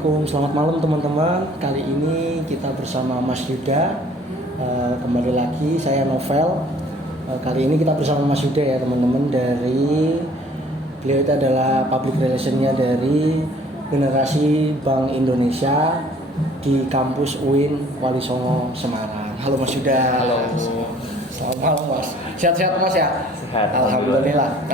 Selamat malam teman-teman. Kali ini kita bersama Mas Yuda. Kembali lagi saya Novel. Kali ini kita bersama Mas Yuda ya teman-teman. Beliau itu adalah public relationnya dari generasi Bank Indonesia di kampus UIN Wali Songo Semarang. Halo Mas Yuda. Halo. Selamat malam Mas. Sehat-sehat Mas ya? Sehat. Alhamdulillah.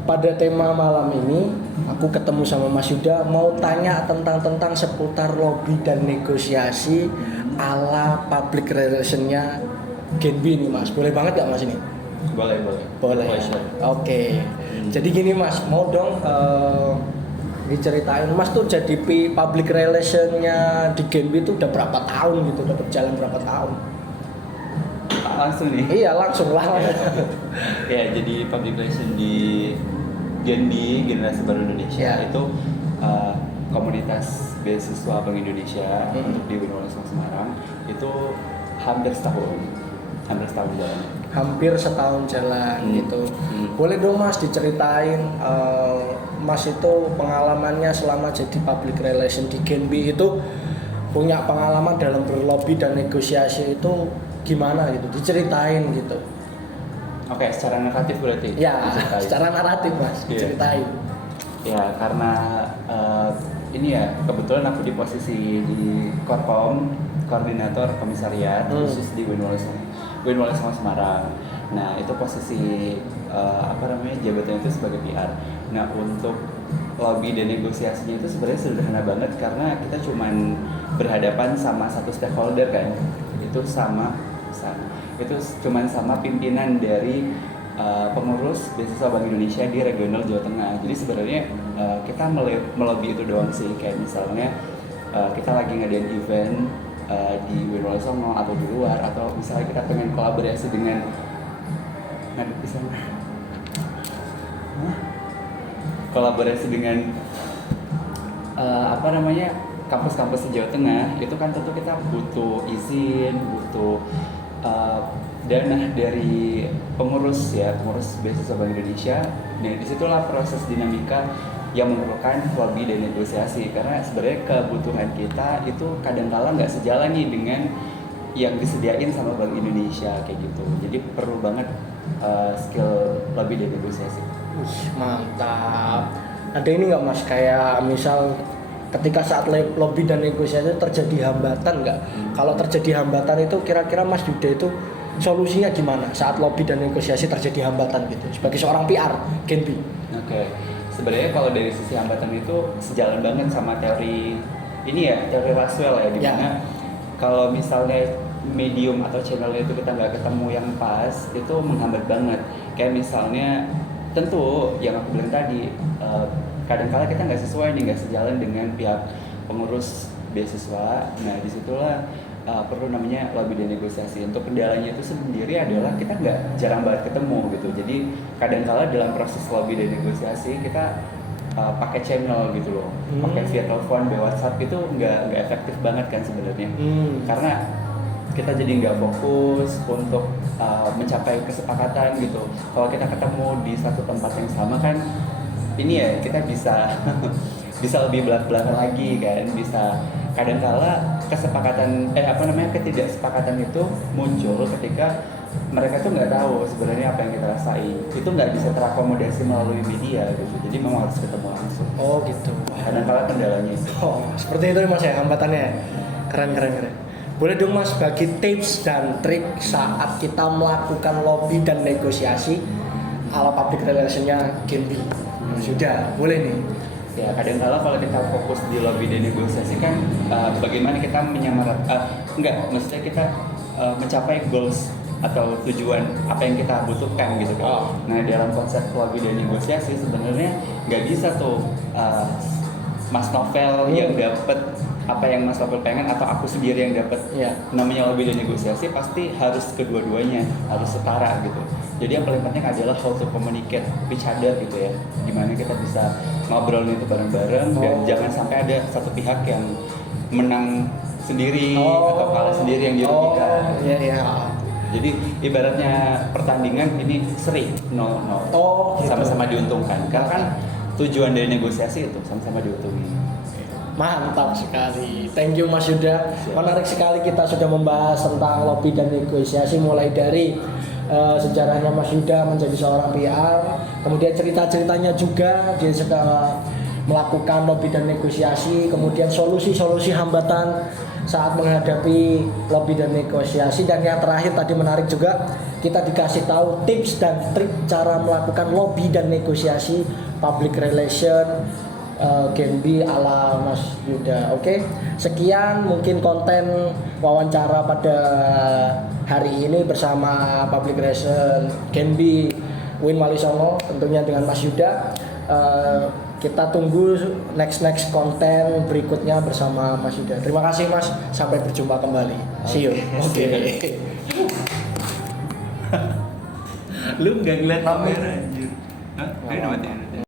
Pada tema malam ini aku ketemu sama Mas Yuda mau tanya tentang seputar lobby dan negosiasi ala public relationnya Genbi nih Mas. Boleh banget gak Mas ini? Boleh. Oke. Jadi gini Mas, mau dong diceritain Mas tuh jadi public relationnya di Genbi itu udah berapa tahun gitu, udah berjalan berapa tahun? Langsung nih. Iya langsung lah. Ya, jadi public relation di Genbi Generasi Baru Indonesia itu komunitas beasiswa Bank Indonesia untuk di UIN Wali Songo Semarang itu hampir setahun jalan. Hampir setahun jalan gitu. Boleh dong Mas diceritain Mas itu pengalamannya selama jadi public relation di Genbi itu punya pengalaman dalam berlobby dan negosiasi itu gimana gitu, diceritain gitu. Oke, secara naratif berarti? Ya, secara naratif Mas, diceritain. Ya, karena ini ya, kebetulan aku di posisi di Korkom, koordinator komisariat khusus di UIN Wali Songo Semarang. Nah, itu posisi jabatannya itu sebagai PR. Nah, untuk lobby dan negosiasinya itu sebenarnya sederhana banget karena kita cuman berhadapan sama satu stakeholder kan. Itu cuman sama pimpinan dari pengurus beasiswa Bank Indonesia di regional Jawa Tengah. Jadi sebenarnya kita melobi itu doang sih, kayak misalnya kita lagi ngadain event di UIN Wali Songo atau di luar, atau misalnya kita pengen kolaborasi dengan kampus-kampus di Jawa Tengah, itu kan tentu kita butuh izin, butuh dana dari pengurus beasiswa Bank Indonesia. Nah, disitulah proses dinamika yang memerlukan lobby dan negosiasi, karena sebenarnya kebutuhan kita itu kadang-kala nggak sejalan nih dengan yang disediain sama Bank Indonesia kayak gitu. Jadi perlu banget skill lobby dan negosiasi. Mantap. Ada ini nggak Mas, kayak misal ketika saat lobby dan negosiasi terjadi hambatan nggak? Kalau terjadi hambatan itu kira-kira Mas Yuda itu solusinya gimana saat lobby dan negosiasi terjadi hambatan gitu sebagai seorang PR Genbi? Oke. Sebenarnya kalau dari sisi hambatan itu sejalan banget sama teori Laswell ya, dimana kalau misalnya medium atau channelnya itu kita nggak ketemu yang pas, itu menghambat banget. Kayak misalnya tentu yang aku bilang tadi, kadang-kala kita nggak sesuai nih, nggak sejalan dengan pihak pengurus beasiswa. Nah, disitulah perlu namanya lobby dan negosiasi. Untuk kendalanya itu sendiri adalah kita jarang banget ketemu gitu. Jadi kadang-kala dalam proses lobby dan negosiasi kita pakai channel gitu loh, pakai via telepon, via WhatsApp, itu nggak efektif banget kan sebenarnya. Karena kita jadi nggak fokus untuk mencapai kesepakatan gitu. Kalau kita ketemu di satu tempat yang sama kan, ini ya kita bisa lebih belak-belakan lagi kan, bisa kadang-kala ketidaksepakatan itu muncul ketika mereka tuh nggak tahu sebenarnya apa yang kita rasain. Itu nggak bisa terakomodasi melalui media gitu, jadi memang harus ketemu langsung. Oh gitu. Kadang-kala kendalanya itu. Oh seperti itu Mas ya hambatannya. Keren. Boleh dong Mas bagi tips dan trik saat kita melakukan lobby dan negosiasi ala public relationnya Genbi? Sudah, boleh nih. Ya, kadang-kala kalau kita fokus di lobby dan negosiasi kan bagaimana kita maksudnya kita mencapai goals atau tujuan apa yang kita butuhkan gitu kan. Nah, dalam konsep lobby dan negosiasi sebenarnya nggak bisa tuh Mas Novel yang dapat apa yang Mas Novel pengen atau aku sendiri yang dapat. Namanya lobby dan negosiasi pasti harus kedua-duanya, harus setara gitu. Jadi yang paling penting adalah how to communicate each other gitu ya. Gimana kita bisa ngobrolin itu bareng-bareng dan jangan sampai ada satu pihak yang menang sendiri atau kalah sendiri yang dirugikan. Jadi ibaratnya pertandingan ini seri 0-0. Sama-sama diuntungkan. Karena kan tujuan dari negosiasi itu sama-sama diuntungin. Mantap sekali, thank you Mas Yuda. Menarik sekali kita sudah membahas tentang lobby dan negosiasi, mulai dari sejarahnya Mas Yuda menjadi seorang PR, kemudian cerita-ceritanya juga dia sedang melakukan lobby dan negosiasi, kemudian solusi-solusi hambatan saat menghadapi lobby dan negosiasi, dan yang terakhir tadi menarik juga kita dikasih tahu tips dan trik cara melakukan lobby dan negosiasi public relation Genbi ala Mas Yuda. Oke, sekian mungkin konten wawancara pada hari ini bersama public relation Genbi Win Walisongo, tentunya dengan Mas Yuda. Kita tunggu next konten berikutnya bersama Mas Yuda. Terima kasih Mas, sampai berjumpa kembali. See you. Oke. Lu nggak ngeliat kamera anjir. Hah? Ayo matiin.